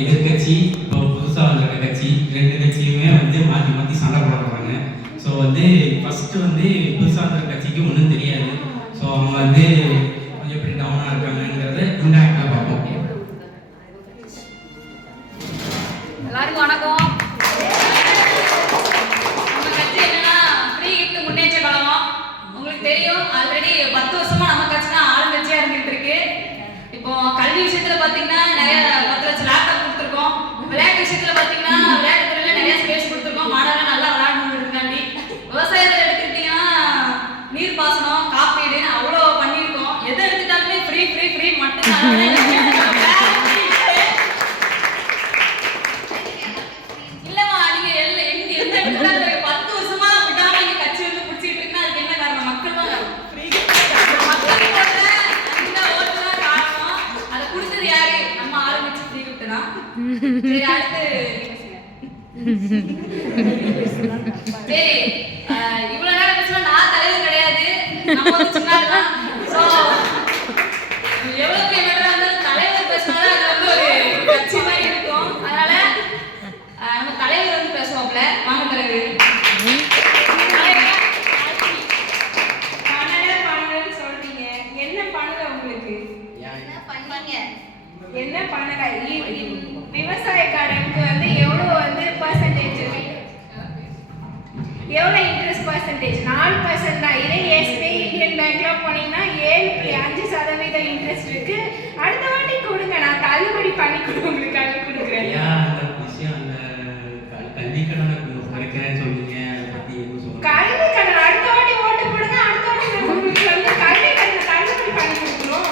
எதிர்கட்சி இப்போ புதுசாக வந்திருக்க கட்சி 2 கட்சியுமே வந்து மாற்றி மாற்றி சண்டை போடுறாங்க. ஸோ வந்து ஃபஸ்ட்டு வந்து புதுசாக வந்திருக்க கட்சிக்கு ஒன்றும் தெரியாது. ஸோ அவங்க வந்து கொஞ்சம் எப்படி டவுனாக இருக்காங்கங்கிறத இன்டேரக்டாக பார்ப்போம். எல்லாருக்கும் வணக்கம். நம்ம கட்சி என்னன்னா ஃப்ரீ கிஃப்ட் முன்னேற்ற கழகம். உங்களுக்கு தெரியும், ஆல்ரெடி 10 வருஷமா நம்ம கட்சி தான் ஆள் கட்சியா இருந்துட்டு இருக்கு. இப்போ கல்வி விஷயத்துல பாத்தீங்கன்னா நிறைய 10 லட்சம் லேப்டாப் கொடுத்துருக்கோம். விளையாட்டு விஷயத்துல பாத்தீங்கன்னா விளையாட்டு துறையில நிறைய ஸ்பேஸ் கொடுத்துருக்கோம். மாணவர்கள் நல்லா விளையாடணுங்கிறதுக்காண்டி. விவசாயத்தை எடுத்துக்கிட்டீங்கன்னா நீர்ப்பாசனம், காப்பீடு அவ்வளோ பண்ணியிருக்கோம். எதை எடுத்துட்டாலுமே ஃப்ரீ ஃப்ரீ ஃப்ரீ மட்டும்தான். சரி, இவ்வளவு நேரம் பேசல. நான் தலைவர் கிடையாது, நம்ம வந்து சின்னதான். ஸோ எவ்வளவு பெரிய மேட்டரா இருந்தாலும் தலைவர் பேசினாதான் அது வந்து ஒரு கட்சி மாதிரி இருக்கும். அதனால நம்ம தலைவர் வந்து பேசுவாப்ல. வாங்க தலைவர். சொல்றீங்க என்ன பண்ணுங்க? உங்களுக்கு என்ன பண்ணுங்க? விவசாயக்காரனுக்கு வந்து எவ்வளவு வந்து பர்சன்டேஜ், எவ்வளவு இன்ட்ரெஸ்ட் பர்சன்டேஜ்? 4% தான். இதே எஸ்பிஐ இந்தியன் பேங்க்ல போனீங்கன்னா 7.5% இன்ட்ரெஸ்ட் இருக்கு. அடுத்த வாட்டி கொடுங்க, நான் தள்ளுபடி பண்ணி உங்களுக்காக கொடுக்குறேன். கல்வி கடன் கல்வி கடன் அடுத்த வாட்டி ஓட்டு போடுங்க. அடுத்த வாட்டி உங்களுக்கு வந்து கல்வி கடன் தள்ளுபடி பண்ணி கொடுக்குறோம்.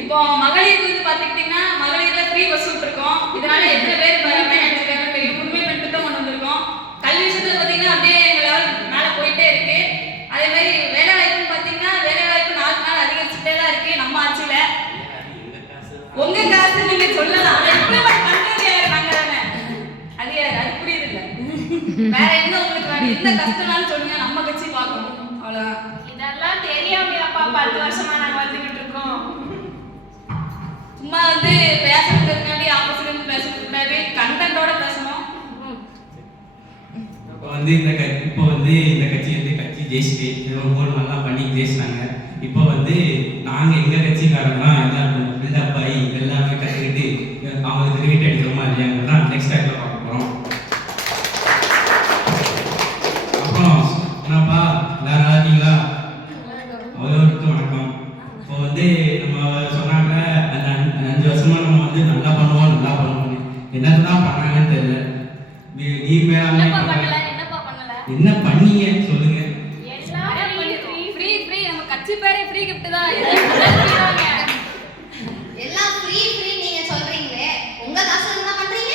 இப்போ மகளிர் வந்து பாத்துக்கிட்டீங்கன்னா மகளிர்ல ஃப்ரீ பஸ் விட்டுருக்கோம். இதனால எத்தனை பேர் பயனடைஞ்சிருக்காங்க தெரியும். குடிமைப்பெண் திட்டம் கொண்டு வந்திருக்கோம். கல்வி விஷயத்துல பாத்தீங்கன்னா அப்படியே எங்க லெவல் மேல போயிட்டே இருக்கு. அதே மாதிரி வேலை வாய்ப்புன்னு பாத்தீங்கன்னா வேலை வாய்ப்பு நாளுக்கு நாள் அதிகரிச்சுட்டே தான் இருக்கு நம்ம ஆட்சியில. உங்க காசு நீங்க சொல்லலாம், அதை இம்ப்ளிமெண்ட் பண்றது யாரு? நாங்க தானே. அது யாரு? அது புரியுது இல்ல. வேற என்ன உங்களுக்கு வேணும்? எந்த கஷ்டம்னாலும் சொல்லுங்க, நம்ம கட்சி பார்க்கணும். அவ்வளவுதான். இதெல்லாம் தெரியாமையாப்பா 10 வருஷமா நாங்க வந்துகிட்டு இருக்கோம். சும்மா வந்து பேசுறதுக்காண்டி ஆப்போசிட்ல இருந்து பேசக்கூடாது, கண்டென்ட்டோட பேசணும். இப்போ வந்து இந்த கட்சி வந்து கட்சி ஜெயிச்சுட்டு ஒரு நல்லா பண்ணி ஜெயிச்சிட்டாங்க. இப்போ வந்து நாங்கள் எங்கள் கட்சிக்காரங்களாம் எல்லாம் பில்டப் ஆகி எல்லாமே கற்றுக்கிட்டு அவங்களுக்கு கிரிக்கெட் அடிக்கிறோமா இல்லையாங்கிறதான் நெக்ஸ்ட் டைமில் பார்க்க போகிறோம். அப்புறம் என்னப்பா எல்லாரும் நல்லா இருக்கீங்களா? அவர்களுக்கும் வணக்கம். இப்போ வந்து நம்ம சொன்னாங்க அந்த 5 வருஷமா நம்ம வந்து நல்லா பண்ணுவோம் என்னதான் பண்ணாங்கன்னு தெரியல. நீர் மேலாண்மை என்ன பண்ணீங்க சொல்லுங்க. ஃப்ரீ ஃப்ரீ நம்ம கட்சி பேரே ஃப்ரீ கிஃப்ட் தான். எல்லாம் ஃப்ரீ ஃப்ரீ நீங்க சொல்றீங்களே, உங்க காசு என்ன பண்றீங்க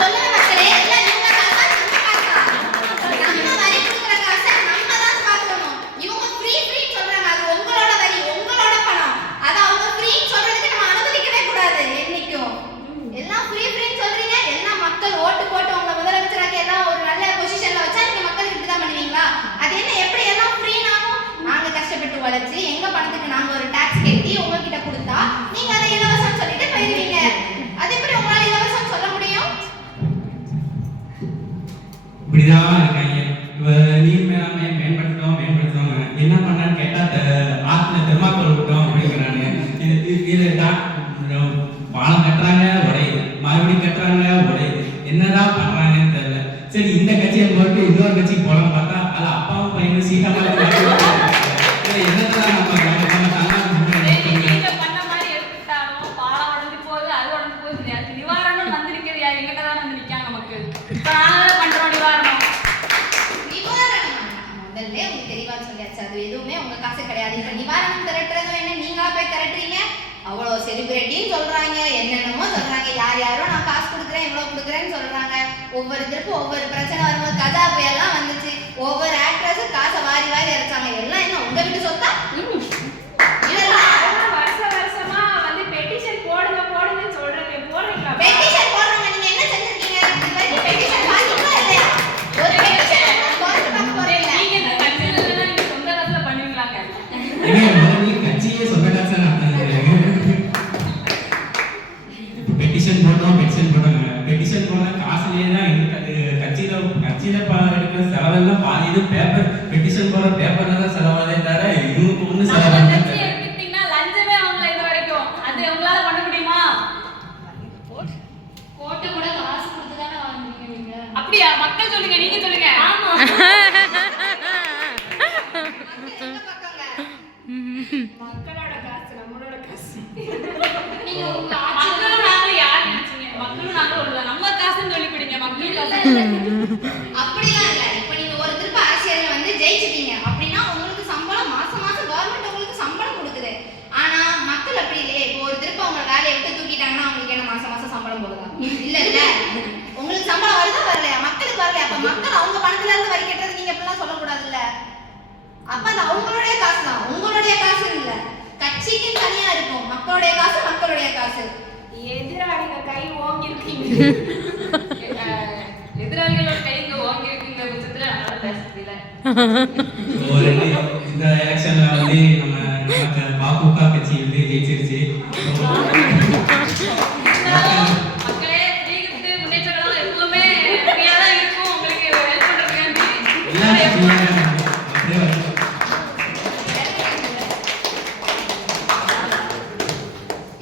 சொல்லுங்க மக்களே. இல்ல உங்க காசா நம்ம வரி கொடுக்குற காசை நம்ம தான் பார்க்கணும். இவங்க ஃப்ரீ ஃப்ரீ சொல்றாங்க, அது உங்களோட வரி, உங்களோட பணம். அதை அவங்க ஃப்ரீ சொல்றதுக்கு நம்ம அனுமதிக்கவே கூடாது என்னைக்கும். எல்லாம் ஃப்ரீ ஃப்ரீன்னு சொல்றீங்க. எல்லாம் மக்கள் ஓட்டு போட்டு உங்களை முதலமைச்சராக்கி எல்லாம் ஒரு நல்ல பொசிஷன்ல வச்சா நீங்க மக்களுக்கு இப்படி தான் பண்ணுவீங்களா? அது என்ன எப்படி எல்லாம் ஃப்ரீனாலும் நாங்க கஷ்டப்பட்டு உழைச்சு எங்க பணத்துக்கு நாங்க ஒரு டாக்ஸ் கட்டி உங்ககிட்ட கொடுத்தா நீங்க அதை இலவசம் சொல்லிட்டு போயிருவீங்க. அது எப்படி உங்களால இலவசம் சொல்ல முடியும்? இப்படிதான் இருக்காங்க. நீர் மேலாண்மை மேம்படுத்துறோம் என்ன பண்ணான்னு கேட்டா ஆத்துல தெர்மாக்கோல் விட்டோம் அப்படிங்கிறாங்க. இது பாலம் கட்டுறாங்க உடையுது, மறுபடியும் கட்டுறாங்க உடையுது, என்னதான் பண்றாங்கன்னு தெரியல. சரி, இந்த கட்சியை போட்டு இன்னொரு கட்சிக்கு போலாம் பார்த்தா அது அப்பாவும் பையனும் சீக்கிரமா என்னதான் நம்ம பண்ண மாதிரி எடுத்துட்டாலும் பாலம் உடஞ்சு போகுது, அது உடஞ்சு போகுது. நிவாரணம் வந்து நிக்கிறது யார்? எங்கிட்ட தான் வந்து நிக்காங்க நமக்கு. பண்றோம் நிவாரணம். முதல்ல உங்களுக்கு தெளிவா சொல்லியாச்சு, அது எதுவுமே உங்க காசு கிடையாது. இப்ப நிவாரணம் திரட்டுறது என்ன நீங்களா போய் திரட்டுறீங்க? அவ்வளவு செலிபிரிட்டின்னு சொல்றாங்க, என்னென்னமோ சொல்றாங்க. ஒவ்வொரு திருப்பும் ஒவ்வொரு பிரச்சனை வரும்போது கஜா புயல்லாம் வந்துச்சு, ஒவ்வொரு ஆக்ட்ரஸும் காசை வாரி வாரி இறைச்சாங்க. எல்லாம் என்ன உங்க வீட்டு சொத்தா? இதெல்லாம் வருஷமா வந்து பெட்டிஷன் போடுங்க போடுங்கன்னு சொல்றீங்க, போடுறீங்களா? பெட்டிஷன் போடுறவங்க நீங்க என்ன செஞ்சிருக்கீங்க? இது வரைக்கும் பெட்டிஷன் வாங்கிட்டீங்களா இல்லையா? ஒரு பெட்டிஷன் பார்க்க போறீங்க. நீங்க இந்த கட்சியில இல்லைன்னா நீங்க சொந்த காசுல பண்ணுவீங்களாங்க? நீ கட்சியே சொந்த காசை பெட்டிஷன் போட்டோம் பெட்டிஷன் போன காசுலயே தான் எங்களுக்கு அது கட்சியில எடுக்கிற செலவெல்லாம் பாதி இது பேப்பர் பெட்டிஷன் போற பேப்பர்ல தான் செலவாதே தவிர இவங்களுக்கு ஒண்ணு நம்ம செலவு கட்சி எடுத்துக்கிட்டீங்கன்னா லஞ்சமே அவங்கள இது வரைக்கும். அது உங்களால பண்ண முடியுமா? கோட்டை கூட காசு கொடுத்து தானே வாங்குவீங்க நீங்க. அப்படியா? மக்கள் சொல்லுங்க, நீங்க சொல்லுங்க. ஆமா. எங்க பக்கங்க? மக்களோட காசு நம்மளோட காசு. நீங்க உங்க மக்களும் நாங்களும் யார் நினைச்சீங்க? மக்களும் நாங்களும் இல்ல. நம்ம காசுன்னு சொல்லி கொடுங்க. மக்கள் காசு. அப்படிலாம் இல்ல. இப்போ நீங்க ஒரு திருப்ப அரசியல்ல வந்து ஜெயிச்சிட்டீங்க அப்படின்னா உங்களுக்கு சம்பளம் மாசம் மாசம் கவர்மெண்ட் உங்களுக்கு சம்பளம் கொடுக்குது. ஆனா மக்கள் அப்படி இல்லையே. இப்போ ஒரு திருப்ப அவங்க வேலையை விட்டு தூக்கிட்டாங்கன்னா உங்களுக்கு என்ன மாசம் மாசம் சம்பளம் போகுதா? இல்ல இல்ல. உங்களுக்கு சம்பளம் வருதா வரலையா? மக்களுக்கு வரலையா? அப்ப மக்கள் அவங்க பணத்துல இருந்து வரி கட்டுறது நீங்க எப்படிலாம் சொல்லக்கூடாதுல்ல. அப்ப அது அவங்களுடைய காசு தான், உங்களுடைய காசு இல்ல. கட்சிக்கு தனியா இருக்கும். மக்களுடைய காசு மக்களுடைய காசு. எதிராளிங்க கை ஓங்கி இருக்கீங்க. எதிராளிகளோட கை இங்க வாங்கி இருக்குங்க பட்சத்துல நம்மளால பேச முடியல. ஒரு இந்த எலெக்ஷன்ல வந்து நமக்கு பாப்புகா கட்சி வந்து ஜெயிச்சிருச்சு. மக்களே ஃப்ரீ கிஃப்ட் முன்னேற்றங்களும் எப்பவுமே ஃப்ரீயா தான் இருக்கும். உங்களுக்கு ஹெல்ப் பண்றதுக்காண்டி எல்லாமே ஃப்ரீயா தான் இருக்கு. அப்படியே வந்து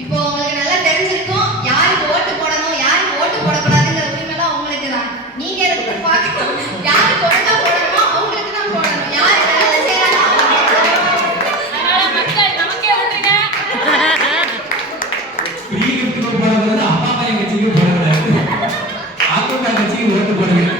இப்போ உங்களுக்கு நல்லா தெரிஞ்சிருக்கும் யாருக்கு ஓட்டு போடணும் யாருக்கு ஓட்டு போடக்கூடாதுங்கிற உரிமைலாம் உங்களுக்கு தான். நீங்க எதுக்கு பார்க்கணும்? யாருக்கு ஒழுங்கா போடணுமோ அவங்களுக்கு தான் போடணும். யாரு நல்லது செய்யறாங்களோ அவங்களுக்கு தான் போடணும். அதனால மக்கள் நமக்கே ஓட்டுங்க. ஃப்ரீ கிஃப்ட் போடுறது அப்பா பையன் கட்சிக்கு போடக்கூடாது. பாப்புகா கட்சிக்கு ஓட்டு போடுங்க.